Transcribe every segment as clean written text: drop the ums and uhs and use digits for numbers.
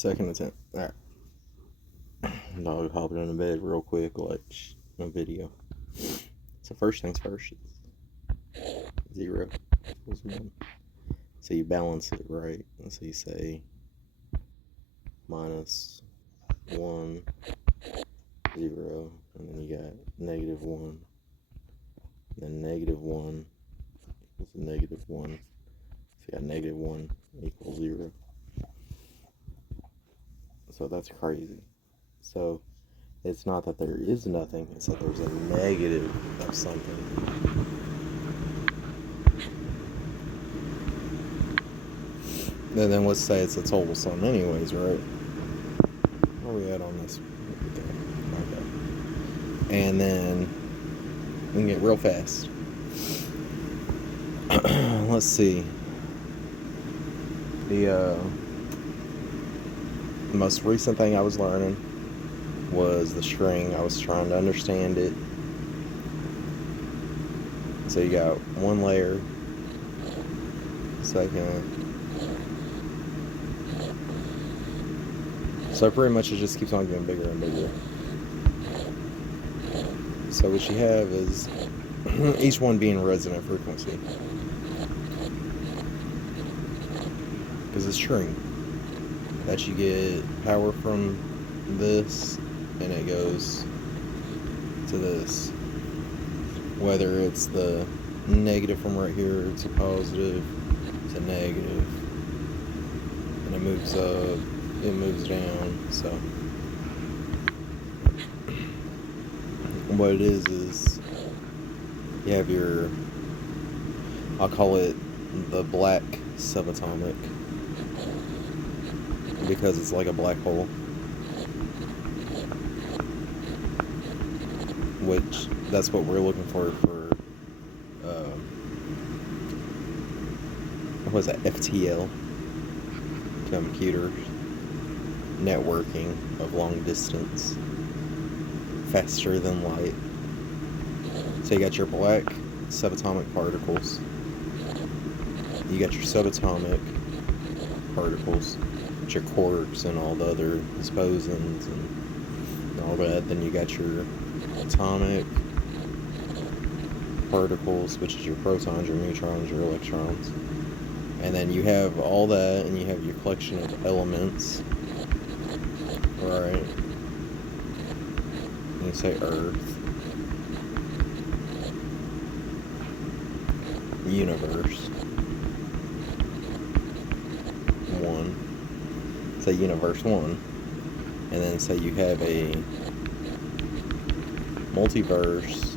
Second attempt. Alright. Dog hopping in the bed real quick, like no video. So first things first, it's 0 equals 1. So you balance it right. And so you say minus 1, 0, and then you got negative 1. And then negative 1 equals negative 1. So you got negative 1 equals 0. So that's crazy. So it's not that there is nothing, it's that there's a negative of something. And then let's say it's a total sum anyways, right? Where are we at on this? Okay. And then we can get real fast. Let's see. The most recent thing I was learning was the string. I was trying to understand it. So you got one layer, second. So pretty much it just keeps on getting bigger and bigger. So what you have is each one being resonant frequency. Because it's string. That you get power from this and it goes to this. Whether it's the negative from right here to positive to negative. And it moves up, it moves down. So what it is you have your, I'll call it the black subatomic, because it's like a black hole, which that's what we're looking for what was that, FTL, computer networking of long distance, faster than light. So you got your black subatomic particles, you got your subatomic particles, your quarks and all the other bosons and all that. Then you got your atomic particles, which is your protons, your neutrons, your electrons. And then you have all that, and you have your collection of elements, right? And you say Earth, universe, 1. Say universe 1. And then say you have a multiverse,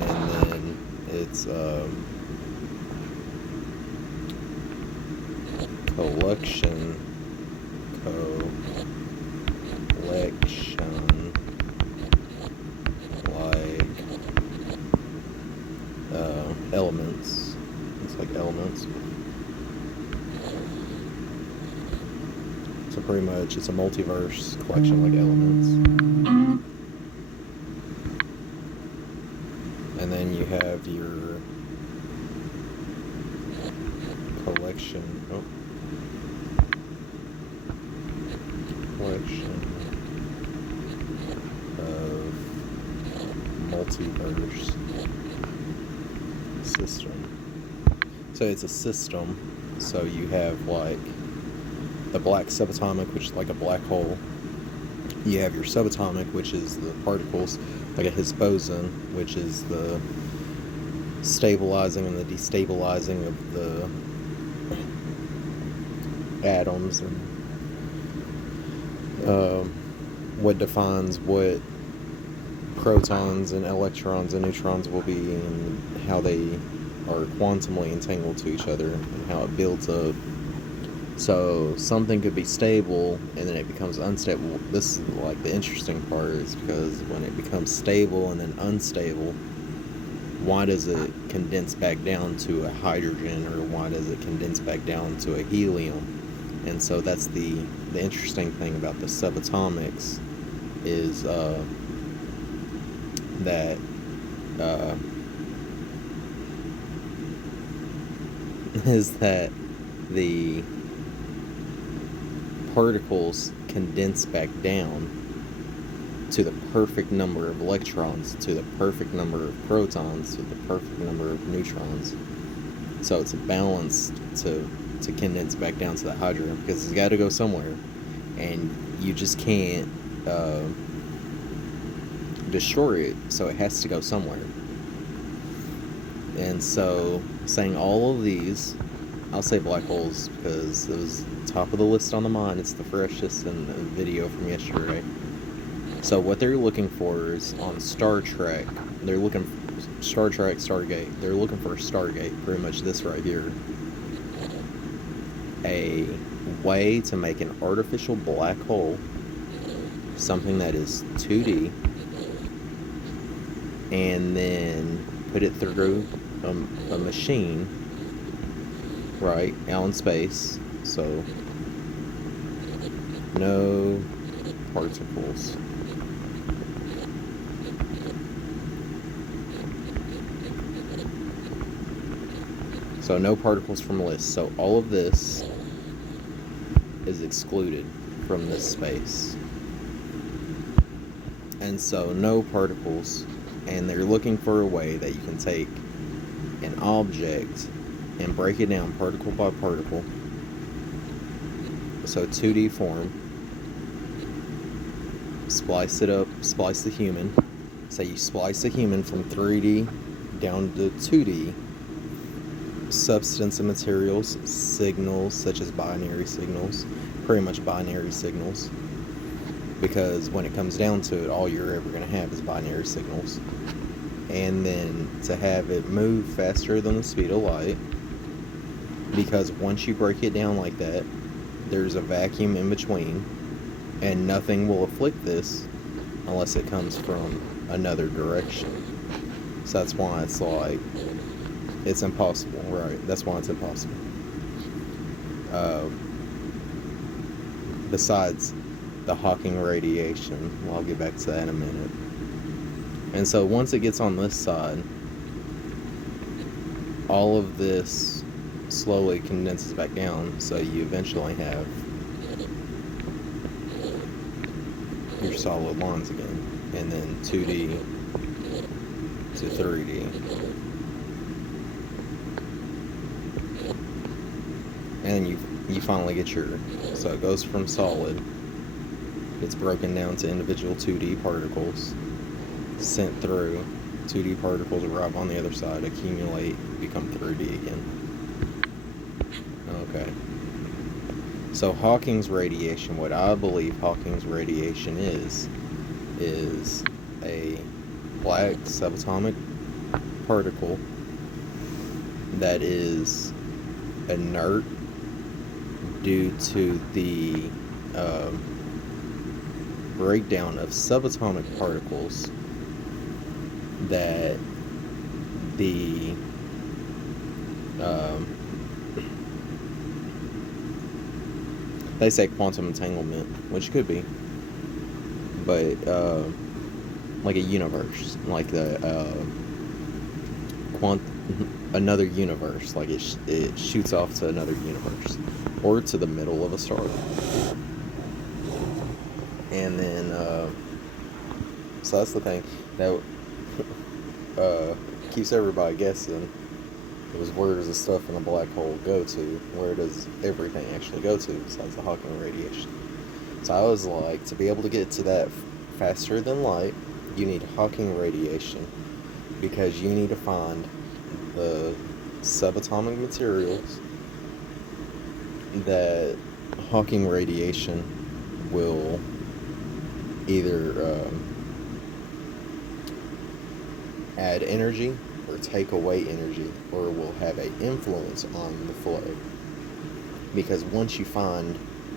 and then it's collection like elements. It's like elements. So pretty much it's a multiverse collection like elements. And then you have your collection of multiverse system. So it's a system. So you have like the black subatomic, which is like a black hole. You have your subatomic, which is the particles, like a Higgs boson, which is the stabilizing and the destabilizing of the atoms, and what defines what protons and electrons and neutrons will be, and how they are quantumly entangled to each other, and how it builds up. So something could be stable and then it becomes unstable. This is like the interesting part, is because when it becomes stable and then unstable, why does it condense back down to a hydrogen, or why does it condense back down to a helium? And so that's the interesting thing about the subatomics, is that is that particles condense back down to the perfect number of electrons, to the perfect number of protons, to the perfect number of neutrons. So it's balanced to condense back down to the hydrogen, because it's got to go somewhere, and you just can't destroy it, so it has to go somewhere. And so, saying all of these, I'll say black holes because it was top of the list on the mind. It's the freshest in the video from yesterday. So what they're looking for is on Star Trek. They're looking for Star Trek, Stargate. They're looking for a Stargate, pretty much this right here. A way to make an artificial black hole, something that is 2D, and then put it through a machine, right, out in space, so no particles. So no particles from list. So all of this is excluded from this space. And so no particles. And they're looking for a way that you can take an object and break it down particle by particle. So 2D form. Splice it up, splice the human. So you splice a human from 3D down to 2D. Substance and materials, signals such as binary signals, pretty much binary signals, because when it comes down to it, all you're ever going to have is binary signals. And then to have it move faster than the speed of light, because once you break it down like that, there's a vacuum in between, and nothing will afflict this unless it comes from another direction. So that's why it's like, it's impossible, right? That's why it's impossible. Besides the Hawking radiation, well, I'll get back to that in a minute. And so once it gets on this side, all of this slowly condenses back down, so you eventually have your solid lines again, and then 2D to 3D. And you finally get your, so it goes from solid, it's broken down to individual 2D particles, sent through, 2D particles arrive on the other side, accumulate, become 3D again. Okay. So Hawking's radiation, what I believe Hawking's radiation is a black subatomic particle that is inert due to the breakdown of subatomic particles that the they say quantum entanglement, which could be, but like a universe, like the another universe, like it shoots off to another universe or to the middle of a star, and then so that's the thing that keeps everybody guessing. It was, where does the stuff in a black hole go to? Where does everything actually go to besides the Hawking radiation? So I was like, to be able to get to that faster than light, you need Hawking radiation, because you need to find the subatomic materials that Hawking radiation will either add energy or take away energy, or will have an influence on the flow. Because once you find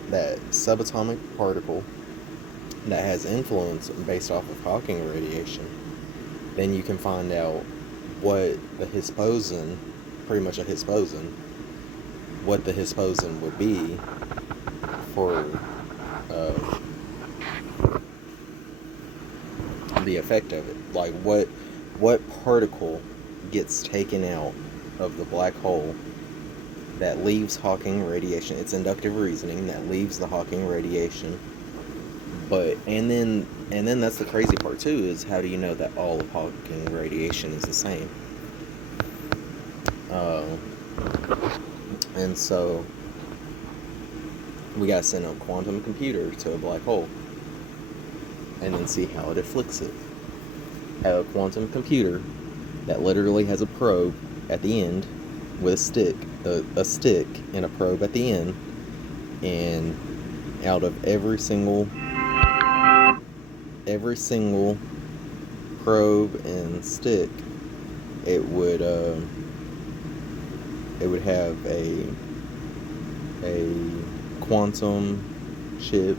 that subatomic particle that has influence based off of Hawking radiation, then you can find out what the Higgs boson, pretty much a Higgs boson, what the Higgs boson would be for the effect of it. Like what particle gets taken out of the black hole that leaves Hawking radiation. It's inductive reasoning that leaves the Hawking radiation. But and then that's the crazy part too, is how do you know that all of Hawking radiation is the same? Uh, and so we gotta send a quantum computer to a black hole and then see how it afflicts it. Have a quantum computer that literally has a probe at the end with a stick and a probe at the end, and out of every single probe and stick, it would have a quantum chip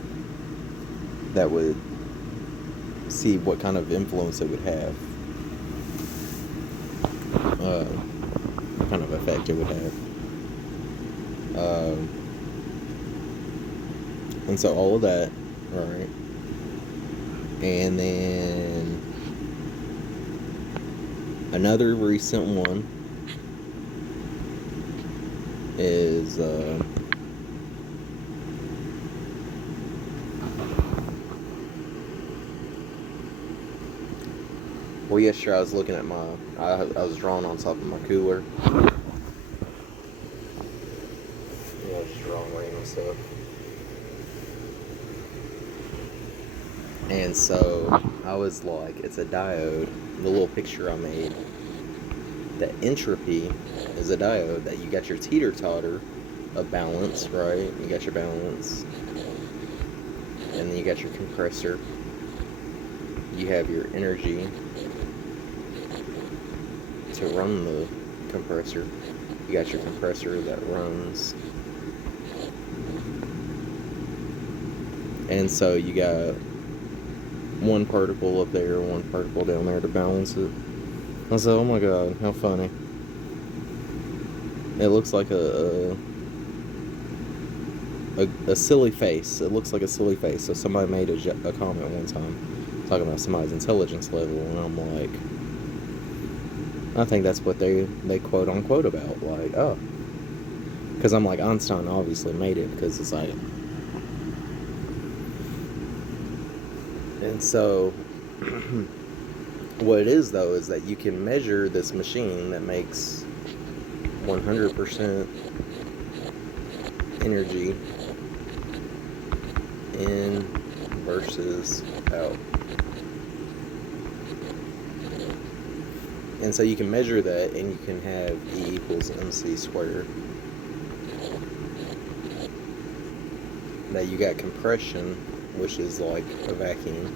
that would see what kind of influence it would have, what kind of effect it would have. And so all of that, right? And then another recent one is well, yesterday I was looking at I was drawing on top of my cooler. Just drawing random stuff. And so I was like, it's a diode. The little picture I made, the entropy is a diode, that you got your teeter-totter of balance, right? You got your balance, and then you got your compressor. You have your energy to run the compressor. You got your compressor that runs. And so you got one particle up there, one particle down there to balance it. I said, oh my god, how funny. It looks like a silly face. It looks like a silly face. So somebody made a comment one time talking about somebody's intelligence level, and I'm like, I think that's what they quote unquote about. Like, oh. Because I'm like, Einstein obviously made it, because it's like... And so, what it is, though, is that you can measure this machine that makes 100% energy in versus out. And so you can measure that, and you can have E equals mc squared. That you got compression, which is like a vacuum,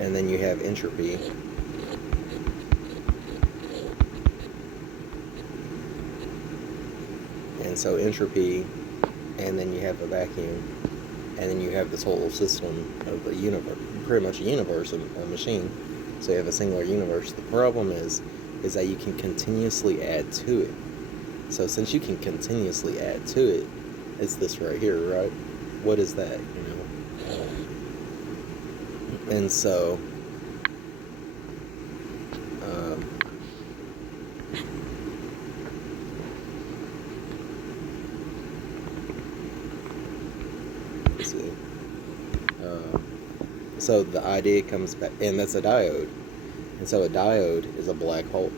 and then you have entropy, and so entropy, and then you have a vacuum, and then you have this whole system of a universe, pretty much a universe, a machine. So you have a singular universe. The problem is that you can continuously add to it. So since you can continuously add to it, it's this right here, right? What is that, you know? And so, let's see. So the idea comes back, and that's a diode. And so a diode is a black hole.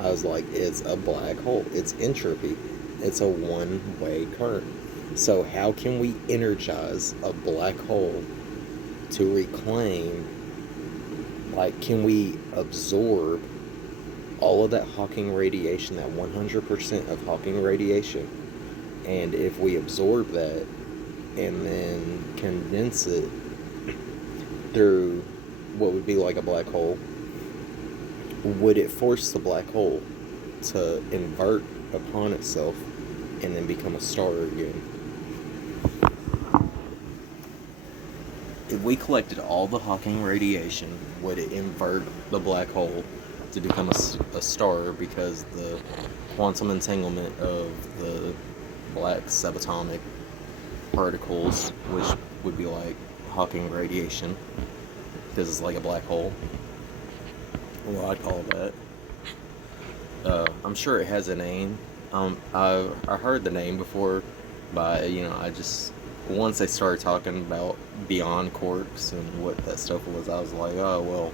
I was like, it's a black hole. It's entropy. It's a one-way current. So how can we energize a black hole to reclaim, like, can we absorb all of that Hawking radiation, that 100% of Hawking radiation, and if we absorb that and then condense it through what would be like a black hole, would it force the black hole to invert upon itself and then become a star again? If we collected all the Hawking radiation, would it invert the black hole to become a star, because the quantum entanglement of the black subatomic particles, which would be like Hawking radiation, because it's like a black hole? Well, I'd call that. I'm sure it has a name. I heard the name before, but I just once they started talking about beyond quarks and what that stuff was, I was like, oh well,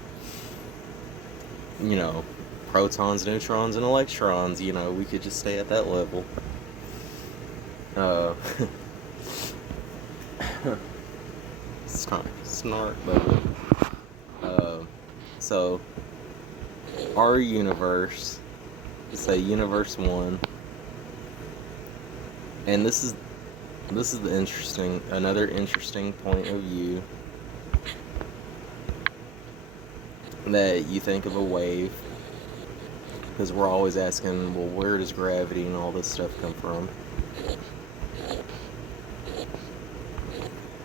you know, protons, neutrons, and electrons. We could just stay at that level. Uh, snark, but so our universe, say universe one, and this is another interesting point of view, that you think of a wave, because we're always asking, well, where does gravity and all this stuff come from?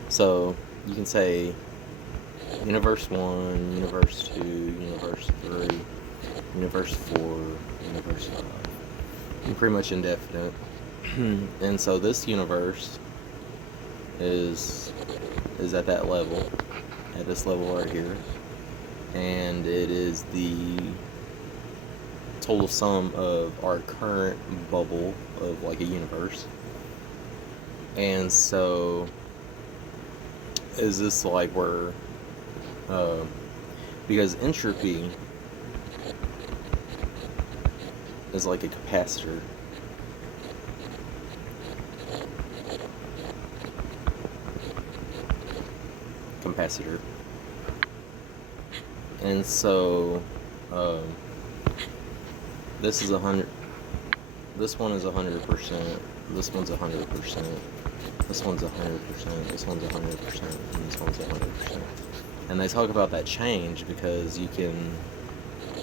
So you can say universe 1, universe 2, universe 3, universe 4, universe 5, and pretty much indefinite. And so this universe is at that level, at this level right here, and it is the total sum of our current bubble of like a universe. And so is this like where because entropy is like a capacitor. And so this is 100. This one is 100%. This one's 100%. This one's 100%. This one's 100%. And this one's 100%. And they talk about that change because you can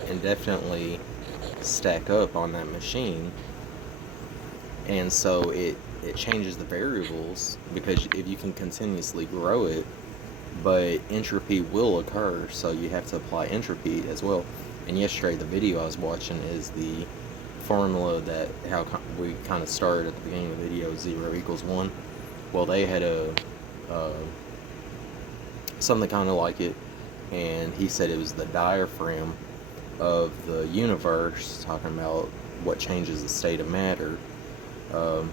indefinitely stack up on that machine, and so it changes the variables, because if you can continuously grow it, but entropy will occur, so you have to apply entropy as well. And yesterday the video I was watching is the formula that how we kind of started at the beginning of the video, 0 equals 1. Well, they had something kind of like it, and he said it was the diaphragm of the universe, talking about what changes the state of matter. I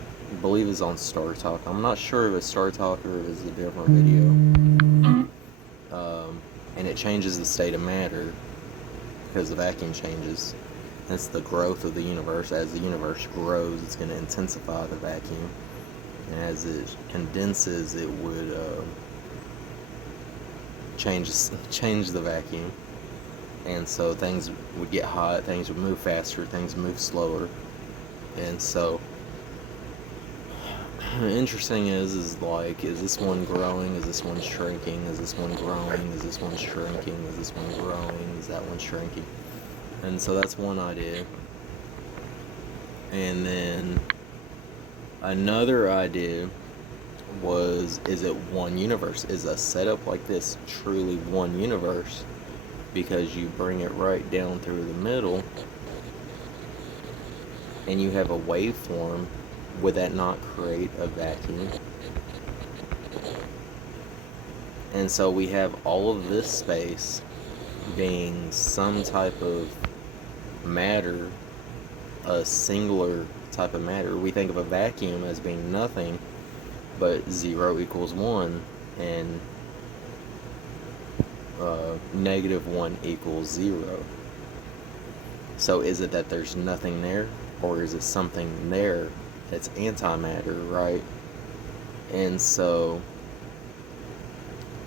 believe it's on Star Talk. I'm not sure if it's Star Talk or if it's a different video. And it changes the state of matter because the vacuum changes. That's the growth of the universe. As the universe grows, it's going to intensify the vacuum, and as it condenses, it would change the vacuum. And so things would get hot, things would move faster, things move slower. And so interesting is like, is this one growing? Is this one shrinking? Is this one growing? Is this one shrinking? Is this one growing? Is that one shrinking? And so that's one idea. And then another idea was, is it one universe? Is a setup like this truly one universe? Because you bring it right down through the middle and you have a waveform, would that not create a vacuum? And so we have all of this space being some type of matter, a singular type of matter. We think of a vacuum as being nothing but 0 equals 1, and -1 equals 0. So is it that there's nothing there, or is it something there that's antimatter, right? And so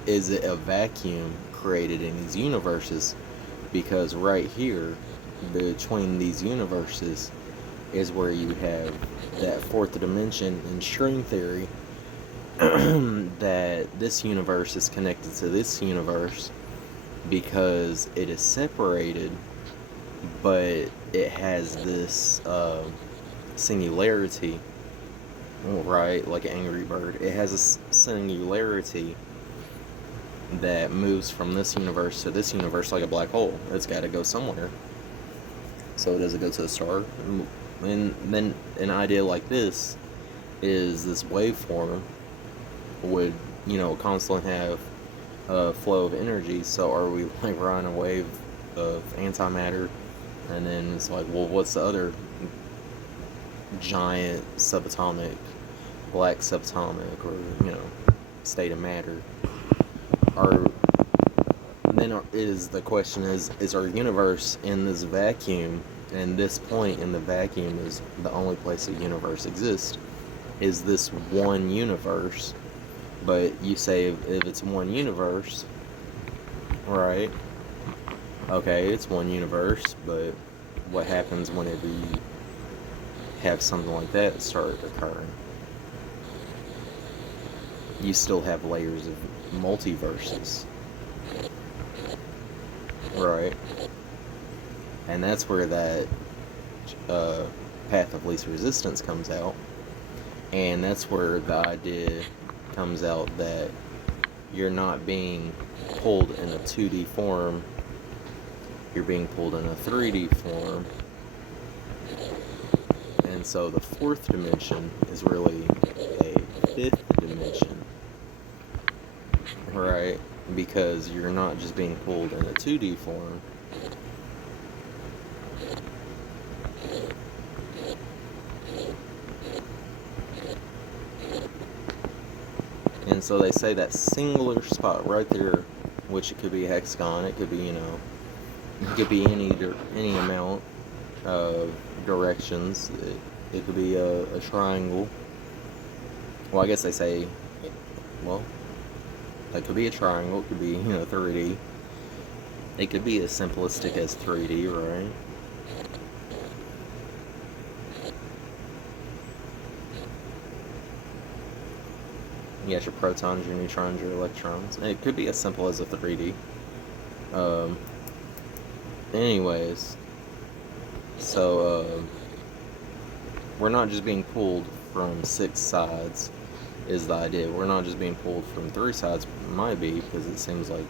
is it a vacuum created in these universes? Because right here between these universes is where you have that fourth dimension in string theory, that this universe is connected to this universe because it is separated, but it has this singularity, right? Like an angry bird. It has a singularity that moves from this universe to this universe like a black hole. It's got to go somewhere. So does it go to a star? And then an idea like this is this waveform would, constantly have a flow of energy. So are we like riding a wave of antimatter, and then it's like, well, what's the other giant subatomic, black subatomic, or state of matter. Are then is the question is our universe in this vacuum, and this point in the vacuum is the only place the universe exists? Is this one universe? But you say if it's one universe, right? Okay, it's one universe, but what happens whenever you have something like that start occurring? You still have layers of multiverses, right? And that's where that path of least resistance comes out. And that's where the idea comes out that you're not being pulled in a 2D form, you're being pulled in a 3D form. And so the fourth dimension is really a fifth dimension, right? Because you're not just being pulled in a 2D form. And so they say that singular spot right there, which it could be a hexagon, it could be, it could be any amount of directions. It could be a triangle. Well, I guess they say, well, it could be a triangle. It could be, 3D. It could be as simplistic as 3D, right? You got your protons, your neutrons, your electrons. And it could be as simple as a 3D. Anyways, so we're not just being pulled from 6 sides, is the idea. We're not just being pulled from 3 sides. Might be, because it seems like,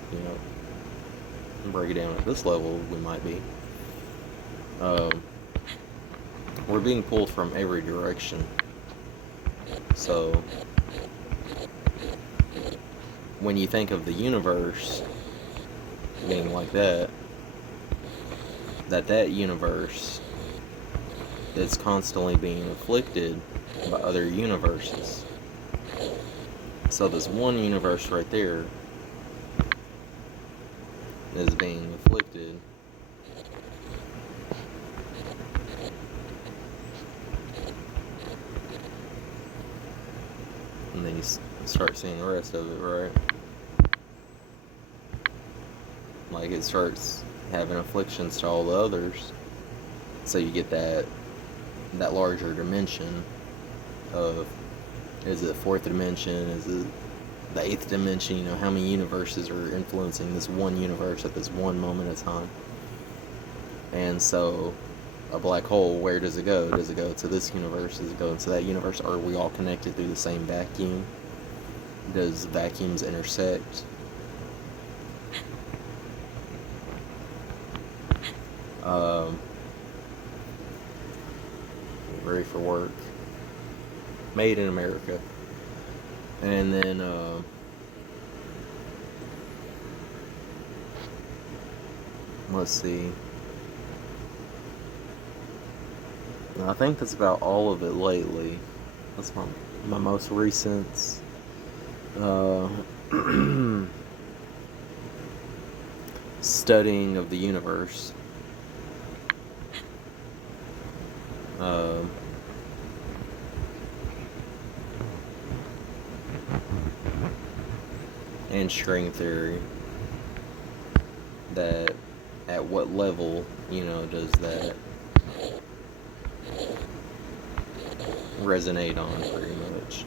break it down at this level, we might be. We're being pulled from every direction. So when you think of the universe being like that universe is constantly being afflicted by other universes. So this one universe right there is being afflicted and then you start seeing the rest of it, right? Like it starts having afflictions to all the others, so you get that larger dimension of, is it 4th dimension, is it the 8th dimension, how many universes are influencing this one universe at this one moment of time. And so a black hole, where does it go? Does it go to this universe? Does it go into that universe? Are we all connected through the same vacuum? Does vacuums intersect? Ready for work. Made in America. And then let's see. I think that's about all of it lately. That's my most recent studying of the universe. And string theory, that at what level, does that resonate on pretty much.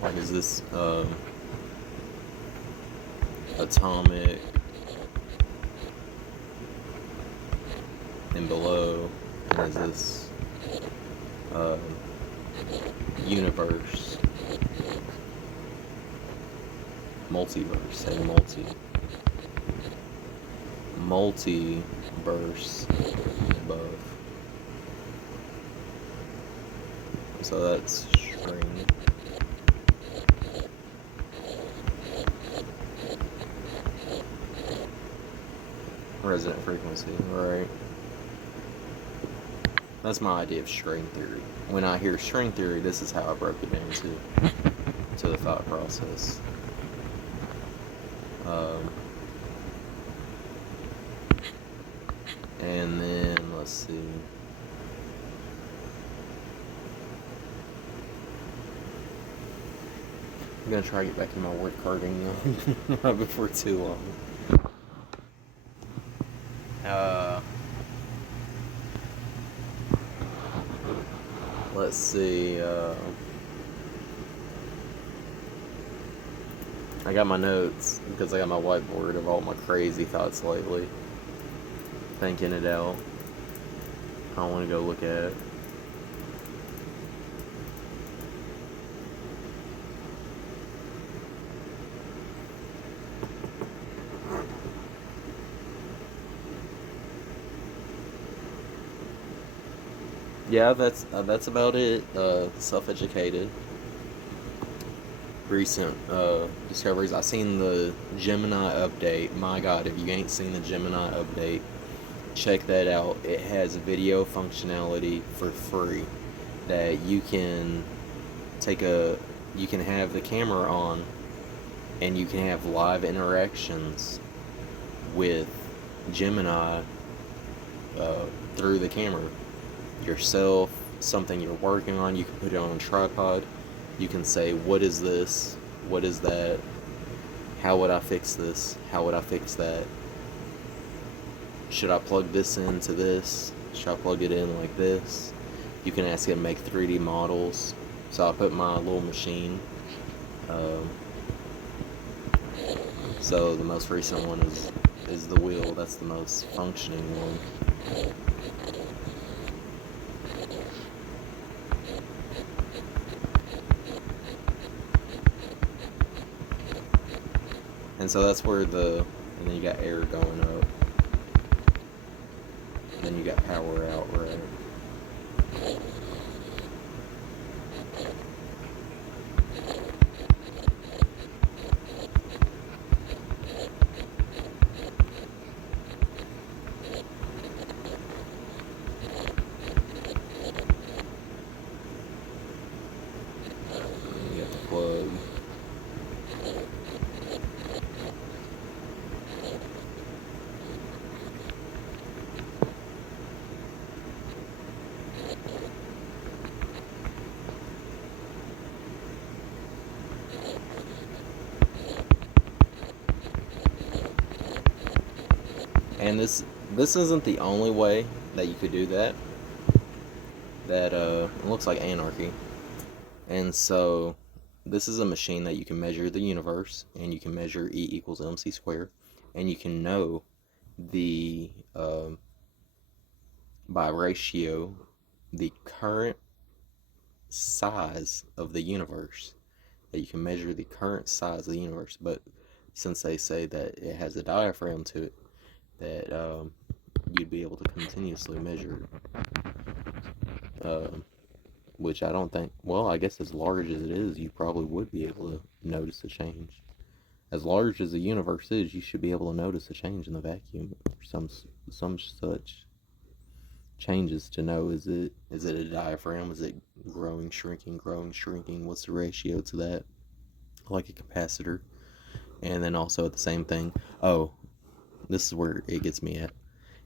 Like, is this atomic and below, and is this universe, multiverse, and multiverse above. So that's string. Resonant frequency, right? That's my idea of string theory. When I hear string theory, this is how I broke it down to the thought process. Um, and then let's see. I'm gonna try to get back to my word carving right before too long. Let's see. I got my notes because I got my whiteboard of all my crazy thoughts lately. Thinking it out. I want to go look at it. Yeah, that's about it. Self-educated. Recent discoveries. I seen the Gemini update. My God, if you ain't seen the Gemini update, check that out. It has video functionality for free that you can you can have the camera on and you can have live interactions with Gemini through the camera. Yourself, something you're working on, you can put it on a tripod. You can say, what is this? What is that? How would I fix this? How would I fix that? Should I plug this into this? Should I plug it in like this? You can ask it to make 3D models. So I put my little machine. So the most recent one is the wheel. That's the most functioning one. And so that's where and then you got air going up. And then you got power out, right? And you got the plug. And this isn't the only way that you could do that. That it looks like anarchy. And so this is a machine that you can measure the universe, and you can measure E equals mc squared, and you can know the by ratio the current size of the universe. That you can measure the current size of the universe, but since they say that it has a diaphragm to it, that you'd be able to continuously measure which I don't think, well, I guess as large as it is, you probably would be able to notice a change. As large as the universe is, you should be able to notice a change in the vacuum or some such changes to know, is it a diaphragm, is it growing, shrinking, what's the ratio to that, like a capacitor. And then also at the same thing, this is where it gets me at,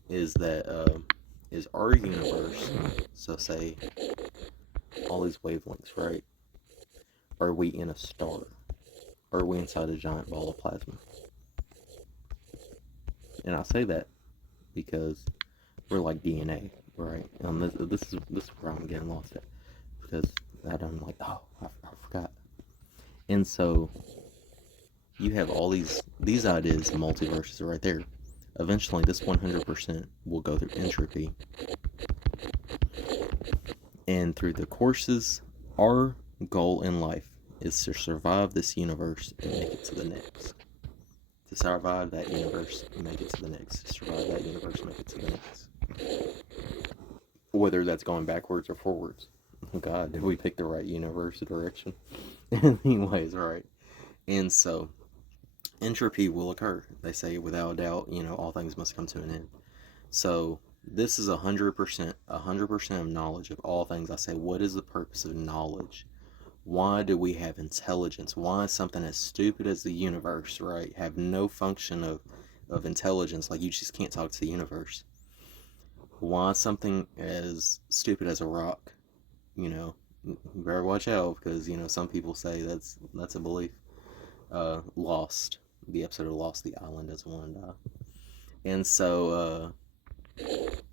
is that is our universe, so say all these wavelengths, right? Are we in a star? Are we inside a giant ball of plasma? And I say that because we're like DNA, right? And this is where I'm getting lost at, because I'm like, I forgot. And so you have all these ideas, multiverses right there. Eventually, this 100% will go through entropy. And through the courses, our goal in life is to survive this universe and make it to the next. To survive that universe and make it to the next. To survive that universe and make it to the next. Whether that's going backwards or forwards. Oh God, did we pick the right universe direction? Anyways, right. And so, entropy will occur. They say without a doubt, all things must come to an end. So, This is 100%, 100% of knowledge of all things. I say, what is the purpose of knowledge? Why do we have intelligence? Why is something as stupid as the universe, right, have no function of intelligence? Like, you just can't talk to the universe. Why something as stupid as a rock, you know, you better watch out, because, some people say that's a belief. Lost, the episode of Lost, the island doesn't want to die. And so,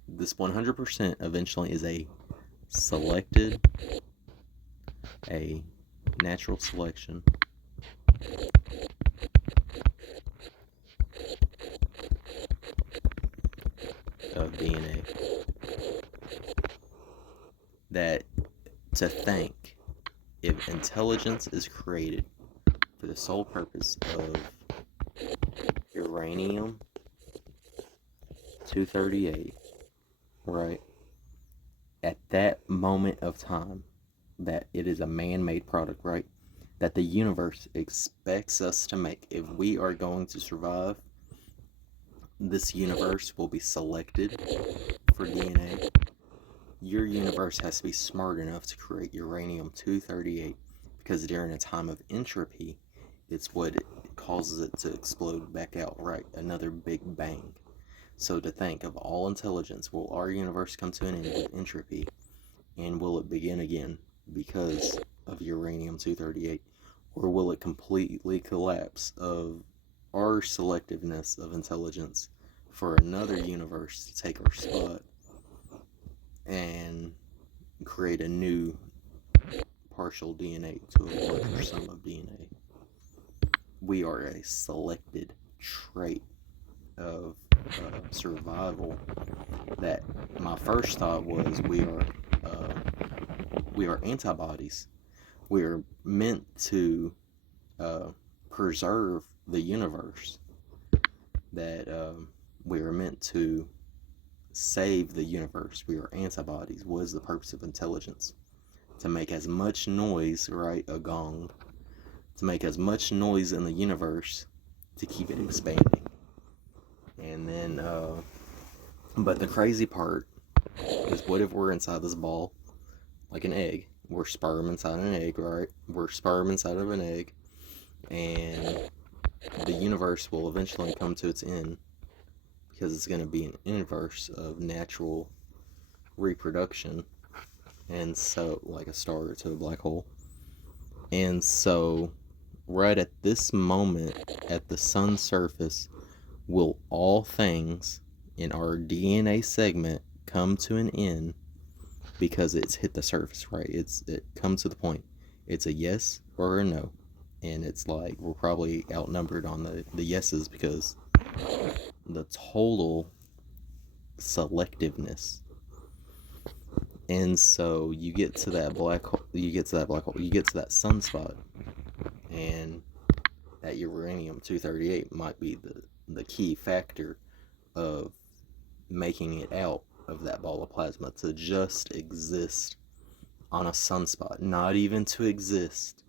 this 100% eventually is a selected, a natural selection of DNA that, to think, if intelligence is created for the sole purpose of uranium 238, right, at that moment of time, that it is a man-made product, right, that the universe expects us to make, if we are going to survive, this universe will be selected for DNA. Your universe has to be smart enough to create uranium 238, because during a time of entropy, it's what it causes it to explode back out, right? Another big bang. So to think of all intelligence, will our universe come to an end with entropy, and will it begin again because of uranium 238, or will it completely collapse of our selectiveness of intelligence for another universe to take our spot and create a new partial DNA to a larger sum of DNA? We are a selected trait of survival. That my first thought was we are antibodies. We are meant to uh, preserve the universe. That we are meant to save the universe. We are antibodies. What is the purpose of intelligence? To make as much noise, right? A gong. To make as much noise in the universe to keep it expanding. And then, but the crazy part is, what if we're inside this ball, like an egg? We're sperm inside an egg, right? We're sperm inside of an egg, and the universe will eventually come to its end, because it's going to be an inverse of natural reproduction, and so, like a star to a black hole. And so, right at this moment, at the sun's surface, will all things in our DNA segment come to an end, because it's hit the surface, right? It comes to the point. It's a yes or a no. And it's like, we're probably outnumbered on the yeses, because the total selectiveness. And so you get to that black hole, you get to that sunspot, and that uranium 238 might be the key factor of making it out of that ball of plasma to just exist on a sunspot, not even to exist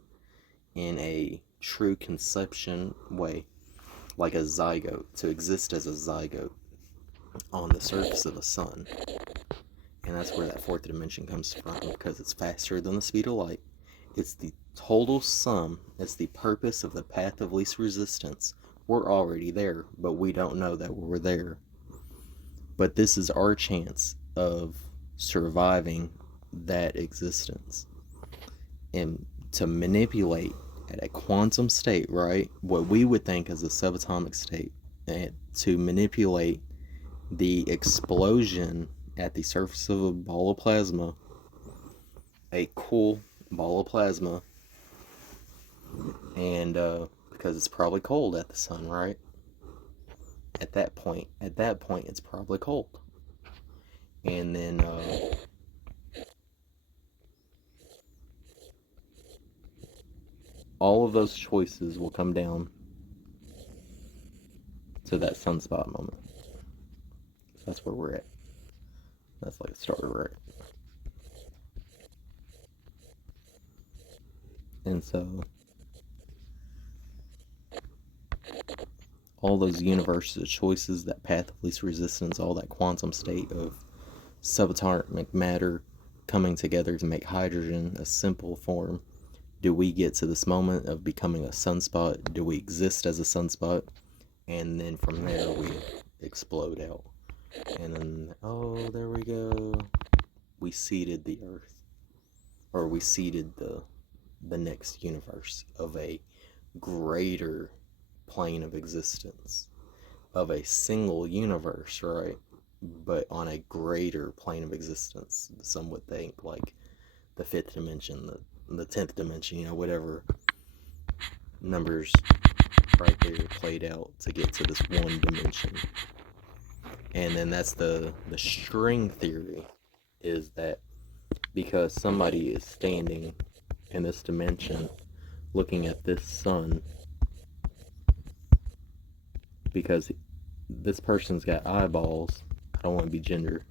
in a true conception way, like a zygote, to exist as a zygote on the surface of the sun. And that's where that fourth dimension comes from, because it's faster than the speed of light. It's the total sum, it's the purpose of the path of least resistance. We're already there, but we don't know that we're there. But this is our chance of surviving that existence. And to manipulate at a quantum state, right? What we would think as a subatomic state, and to manipulate the explosion at the surface of a ball of plasma, a cool ball of plasma, and because it's probably cold at the sun, right? At that point, it's probably cold. And then all of those choices will come down to that sunspot moment. That's where we're at. That's like a starter, right? And so all those universes of choices, that path of least resistance, all that quantum state of subatomic matter coming together to make hydrogen, a simple form, do we get to this moment of becoming a sunspot? Do we exist as a sunspot? And then from there we explode out. And then, oh, there we go. We seeded the earth. Or we seeded the next universe of a greater plane of existence. Of a single universe, right? But on a greater plane of existence. Some would think like the fifth dimension, the 10th dimension, whatever numbers right there played out to get to this one dimension. And then that's the string theory, is that because somebody is standing in this dimension looking at this sun, because this person's got eyeballs, I don't want to be gender,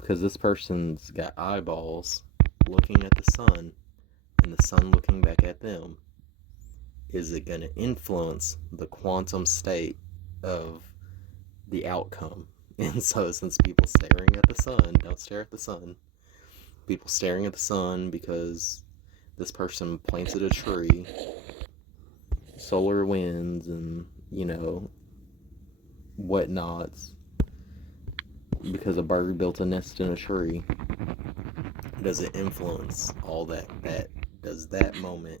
because this person's got eyeballs looking at the sun and the sun looking back at them, is it going to influence the quantum state of the outcome? And so, since people staring at the sun, don't stare at the sun, people staring at the sun because this person planted a tree, solar winds, and, whatnots, because a bird built a nest in a tree, does it influence all that? Does that moment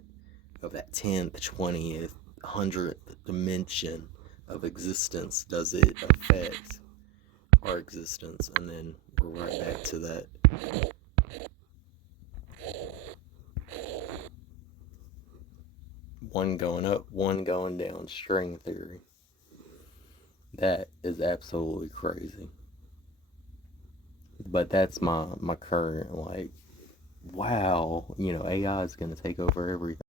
of that 10th, 20th, 100th dimension of existence, does it affect our existence? And then we're right back to that one going up, one going down string theory. That is absolutely crazy. But that's my current, like, wow, AI is going to take over everything.